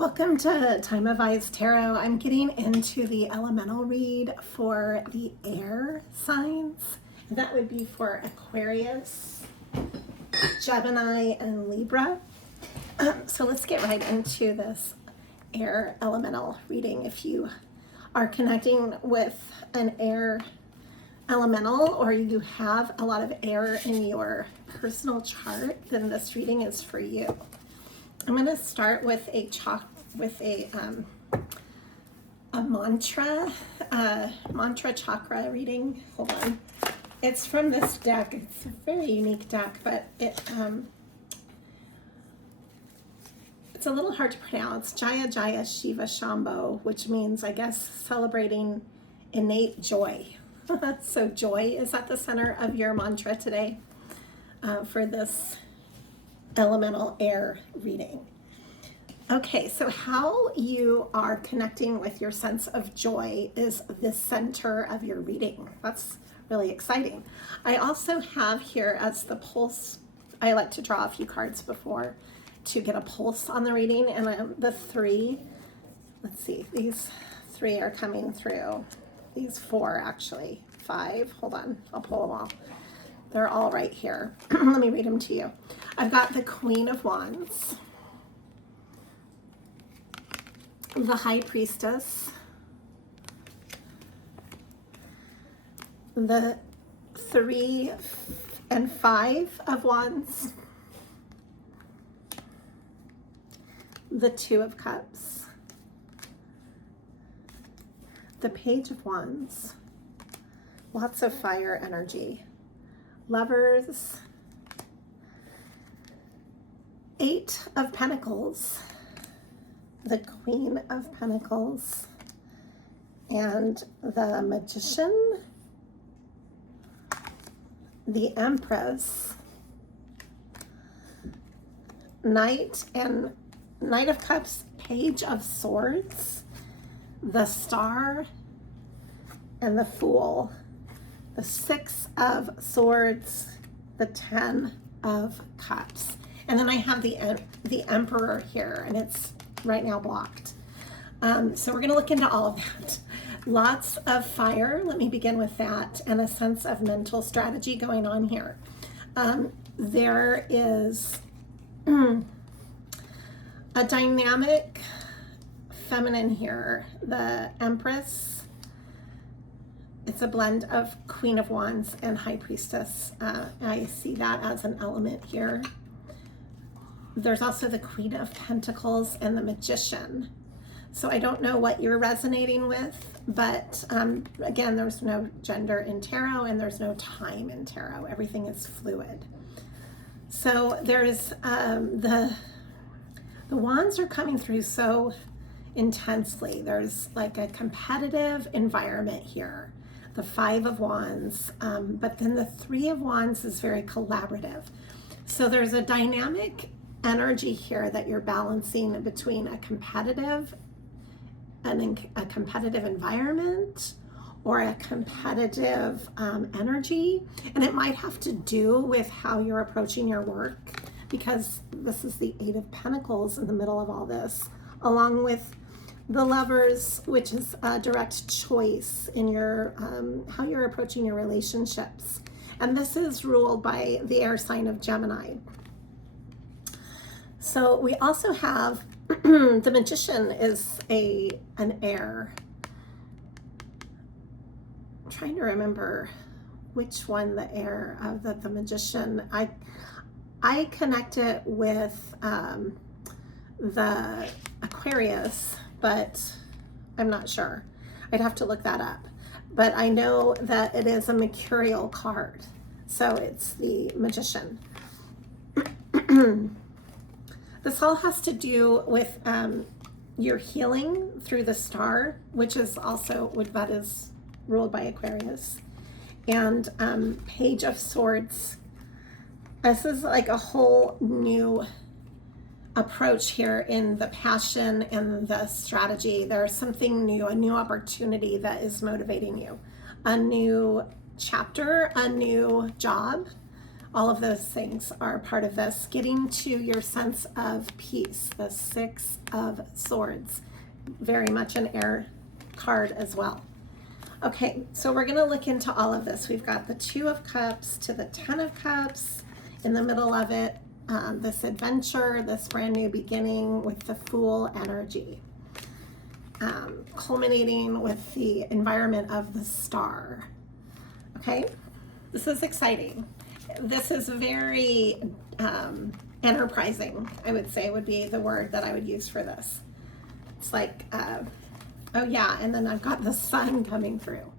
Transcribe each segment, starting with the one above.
Welcome to Time of Eyes Tarot. I'm getting into the elemental read for the air signs. That would be for Aquarius, Gemini, and Libra. So let's get right into this air elemental reading. If you are connecting with an air elemental or you have a lot of air in your personal chart, then this reading is for you. I'm going to start with a mantra chakra reading. Hold on. It's from this deck. It's a very unique deck, but it's a little hard to pronounce. Jaya Jaya Shiva Shambho, which means, I guess, celebrating innate joy. So joy is at the center of your mantra today for this elemental air reading. Okay, so how you are connecting with your sense of joy is the center of your reading. That's really exciting. I also have here as the pulse, I like to draw a few cards before to get a pulse on the reading, and the three, let's see, these three are coming through. These four, actually, five, hold on, I'll pull them all. They're all right here. Let me read them to you. I've got the Queen of Wands, the High Priestess, the 3 and 5 of Wands, the 2 of Cups, the Page of Wands, lots of fire energy, Lovers, 8 of Pentacles, the Queen of Pentacles, and the Magician, the Empress, Knight of Cups, Page of Swords, the Star, and the Fool, the 6 of Swords, the 10 of Cups. And then I have the Emperor here, and it's right now blocked. So we're going to look into all of that. Lots of fire. Let me begin with that, and a sense of mental strategy going on here. There is a dynamic feminine here. The Empress. It's a blend of Queen of Wands and High Priestess. I see that as an element here. There's also the Queen of Pentacles and the Magician. So I don't know what you're resonating with, but again, there's no gender in tarot and there's no time in tarot. Everything is fluid. So there's the wands are coming through so intensely. There's like a competitive environment here. The 5 of Wands, but then the 3 of Wands is very collaborative. So there's a dynamic energy here that you're balancing between a competitive environment or a competitive energy, and it might have to do with how you're approaching your work, because this is the 8 of Pentacles in the middle of all this, along with the Lovers, which is a direct choice in your how you're approaching your relationships. And this is ruled by the air sign of Gemini. So we also have the Magician is an air. I'm trying to remember which one the air of the Magician. I connect it with the Aquarius, but I'm not sure. I'd have to look that up. But I know that it is a mercurial card. So it's the Magician. This all has to do with your healing through the Star, which is also that is ruled by Aquarius. And Page of Swords. This is like a whole new approach here in the passion and the strategy. There's something new, a new opportunity that is motivating you, a new chapter, a new job, All of those things are part of this. Getting to your sense of peace, the Six of Swords, very much an air card as well. Okay, so we're gonna look into all of this. We've got the Two of Cups to the Ten of Cups. In the middle of it, this adventure, this brand new beginning with the Fool energy. Culminating with the environment of the Star. Okay, this is exciting. This is very enterprising, I would say would be the word that I would use for this. It's like, oh yeah, and then I've got the sun coming through.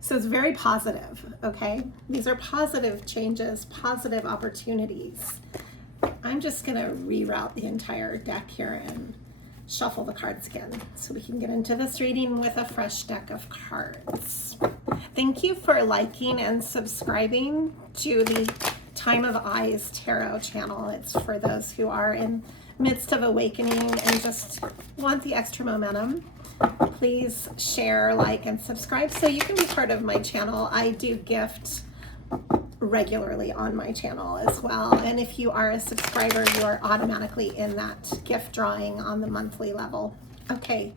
So it's very positive, okay? These are positive changes, positive opportunities. I'm just gonna reroute the entire deck here and shuffle the cards again so we can get into this reading with a fresh deck of cards. Thank you for liking and subscribing to the Time of Eyes Tarot channel. It's for those who are in midst of awakening and just want the extra momentum. Please share, like, and subscribe so you can be part of my channel. I do gift regularly on my channel as well, and if you are a subscriber, you are automatically in that gift drawing on the monthly level. Okay,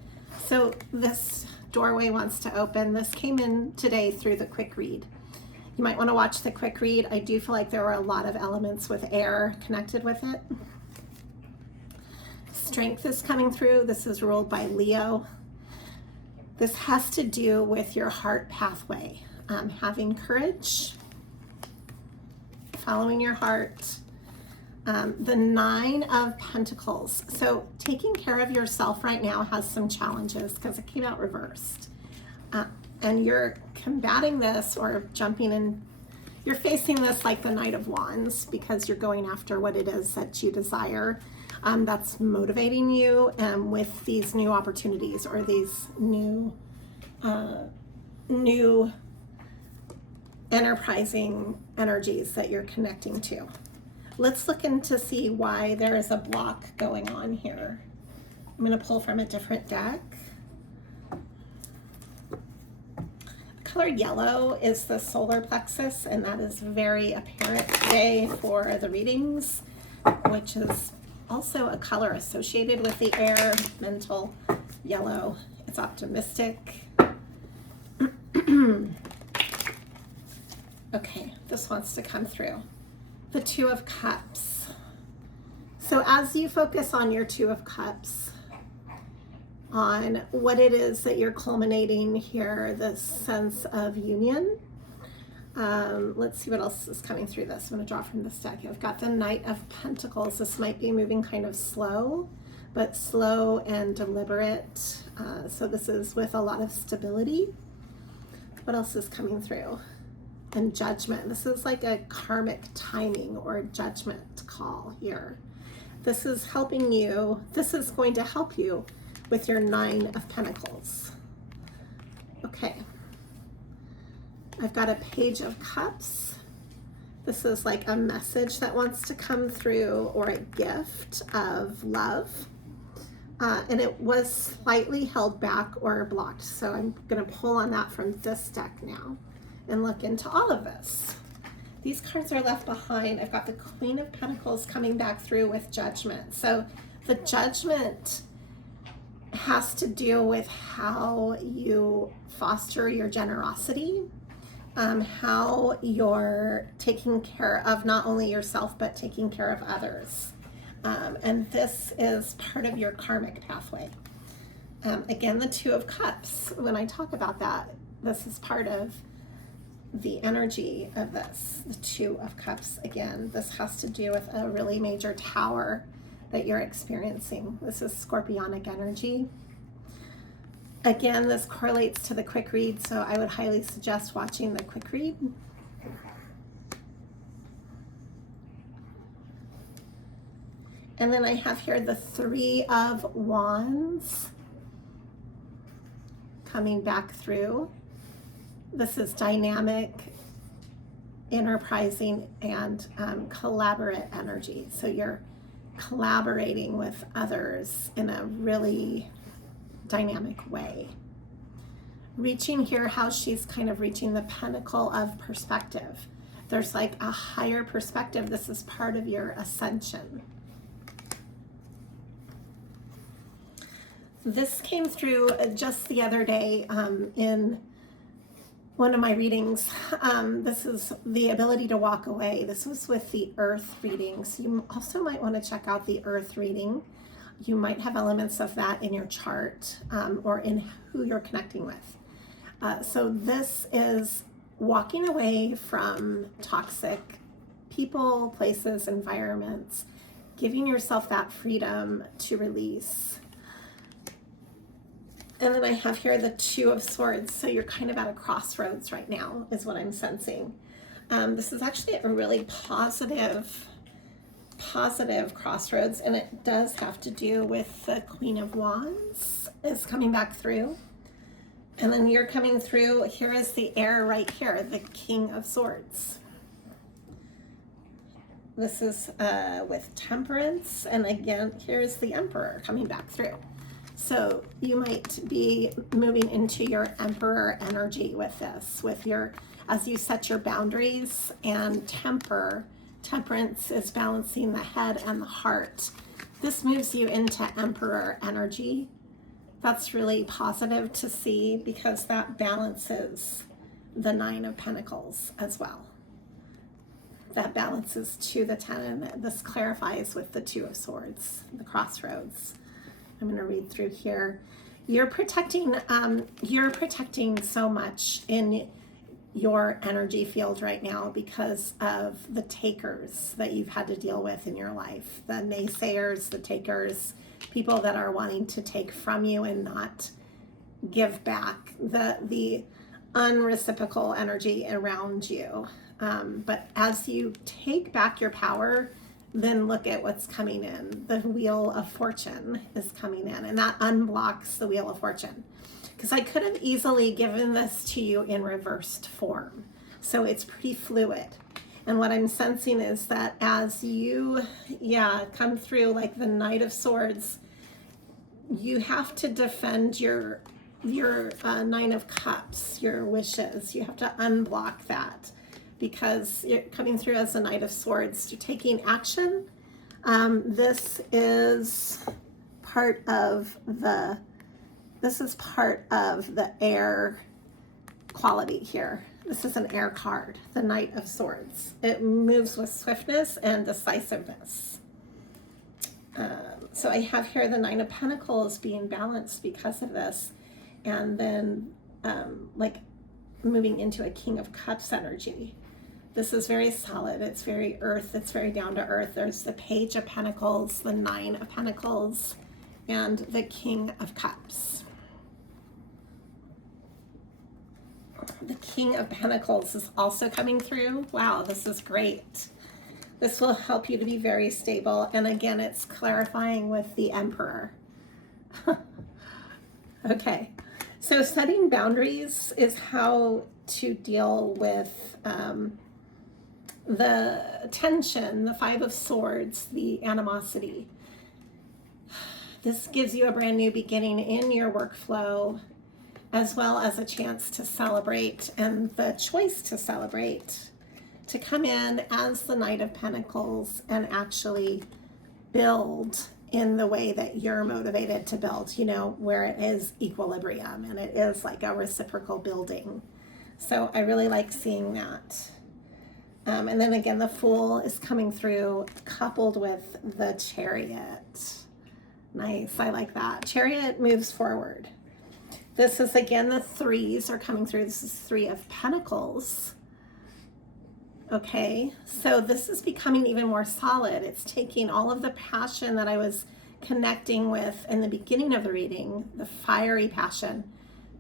so this doorway wants to open. This came in today through the quick read. You might want to watch the quick read. I do feel like there were a lot of elements with air connected with it. Strength is coming through. This is ruled by Leo. This has to do with your heart pathway, having courage, following your heart. The Nine of Pentacles. So taking care of yourself right now has some challenges because it came out reversed. And you're combating this or jumping in. You're facing this like the Knight of Wands because you're going after what it is that you desire. That's motivating you with these new opportunities or these new enterprising energies that you're connecting to. Let's look in to see why there is a block going on here. I'm going to pull from a different deck. The color yellow is the solar plexus, and that is very apparent today for the readings, which is also a color associated with the air, mental yellow. It's optimistic. Okay, this wants to come through. The Two of Cups. So as you focus on your Two of Cups, on what it is that you're culminating here, this sense of union. Let's see what else is coming through this. I'm going to draw from this deck. I've got the Knight of Pentacles. This might be moving kind of slow, but slow and deliberate. So this is with a lot of stability. What else is coming through? And Judgment. This is like a karmic timing or judgment call here. This is helping you. This is going to help you with your Nine of Pentacles. Okay. I've got a Page of Cups. This is like a message that wants to come through or a gift of love. And it was slightly held back or blocked. So I'm going to pull on that from this deck now and look into all of this. These cards are left behind. I've got the Queen of Pentacles coming back through with Judgment. So the Judgment has to deal with how you foster your generosity, how you're taking care of not only yourself, but taking care of others. And this is part of your karmic pathway. Again, the Two of Cups, when I talk about that, this is part of the energy of this, the Two of Cups. Again, this has to do with a really major tower that you're experiencing. This is scorpionic energy. Again, this correlates to the quick read, so I would highly suggest watching the quick read. And then I have here the Three of Wands coming back through. This is dynamic, enterprising, and collaborate energy. So you're collaborating with others in a really dynamic way. Reaching here, how she's kind of reaching the pinnacle of perspective. There's like a higher perspective. This is part of your ascension. This came through just the other day in one of my readings. This is the ability to walk away. This was with the Earth readings. You also might want to check out the Earth reading. You might have elements of that in your chart or in who you're connecting with. So this is walking away from toxic people, places, environments, giving yourself that freedom to release. And then I have here the Two of Swords. So you're kind of at a crossroads right now, is what I'm sensing. This is actually a really positive crossroads, and it does have to do with the Queen of Wands is coming back through. And then you're coming through. Here is the air right here, the King of Swords. This is with Temperance, and again, here's the Emperor coming back through. So you might be moving into your Emperor energy with this, with your, as you set your boundaries, and Temperance is balancing the head and the heart. This moves you into Emperor energy. That's really positive to see because that balances the Nine of Pentacles as well. That balances to the 10, and this clarifies with the Two of Swords, the crossroads. I'm going to read through here. You're protecting so much in your energy field right now because of the takers that you've had to deal with in your life. The naysayers, the takers, people that are wanting to take from you and not give back, the unreciprocal energy around you. But as you take back your power, then look at what's coming in. The Wheel of Fortune is coming in, and that unblocks the Wheel of Fortune. Because I could have easily given this to you in reversed form. So it's pretty fluid. And what I'm sensing is that as you, come through like the Knight of Swords, you have to defend your Nine of Cups, your wishes. You have to unblock that because you're coming through as the Knight of Swords. You're taking action. This is part of the air quality here. This is an air card, the Knight of Swords. It moves with swiftness and decisiveness. So I have here the Nine of Pentacles being balanced because of this, and then like moving into a King of Cups energy. This is very solid. It's very earth. It's very down to earth. There's the Page of Pentacles, the Nine of Pentacles, and the King of Cups. The King of Pentacles is also coming through. Wow, this is great. This will help you to be very stable. And again, it's clarifying with the Emperor. Okay, so setting boundaries is how to deal with the tension, the Five of Swords, the animosity. This gives you a brand new beginning in your workflow, as well as a chance to celebrate and the choice to celebrate, to come in as the Knight of Pentacles and actually build in the way that you're motivated to build, where it is equilibrium and it is like a reciprocal building. So I really like seeing that. And then again, the Fool is coming through coupled with the Chariot. Nice, I like that. Chariot moves forward. This is, again, the threes are coming through. This is Three of Pentacles. Okay, so this is becoming even more solid. It's taking all of the passion that I was connecting with in the beginning of the reading, the fiery passion,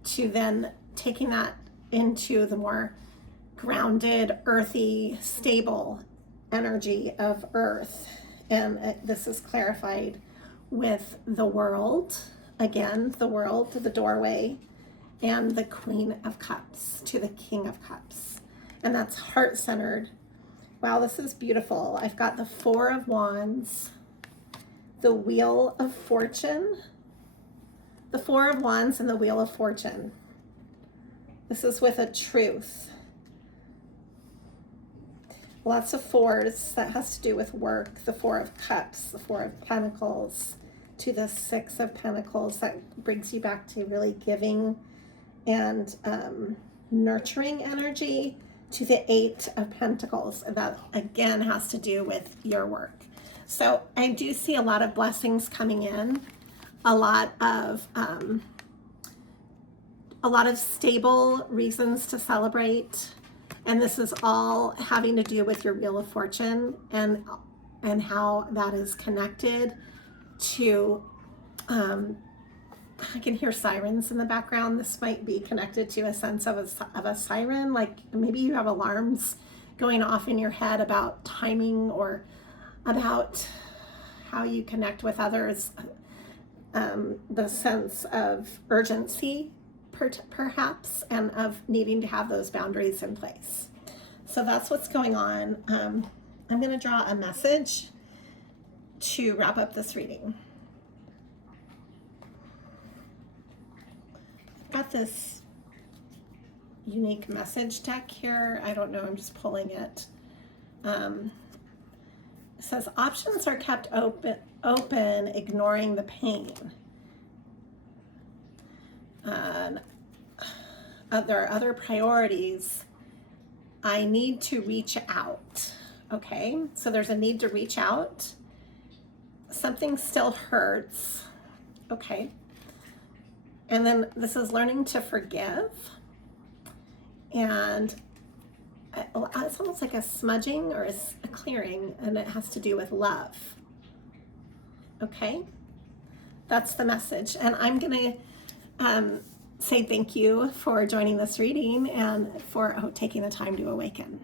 to then taking that into the more grounded, earthy, stable energy of earth. And this is clarified with the World. Again, the World, the doorway, and the Queen of Cups to the King of Cups. And that's heart-centered. Wow, this is beautiful. I've got the Four of Wands, the Wheel of Fortune, the Four of Wands, and the Wheel of Fortune. This is with a truth. Lots of fours. That has to do with work. The Four of Cups, the Four of Pentacles, to the Six of Pentacles. That brings you back to really giving and nurturing energy, to the Eight of Pentacles. And that again has to do with your work. So I do see a lot of blessings coming in, a lot of stable reasons to celebrate. And this is all having to do with your Wheel of Fortune and how that is connected to, I can hear sirens in the background. This might be connected to a sense of a siren, like maybe you have alarms going off in your head about timing or about how you connect with others, the sense of urgency perhaps, and of needing to have those boundaries in place. So that's what's going on. I'm going to draw a message to wrap up this reading. I've got this unique message deck here. I don't know, I'm just pulling it. It says options are kept open, ignoring the pain. And there are other priorities. I need to reach out. Okay, so there's a need to reach out. Something still hurts. Okay. And then this is learning to forgive. And it's almost like a smudging or a clearing, and it has to do with love. Okay, that's the message. And I'm going to say thank you for joining this reading and for taking the time to awaken.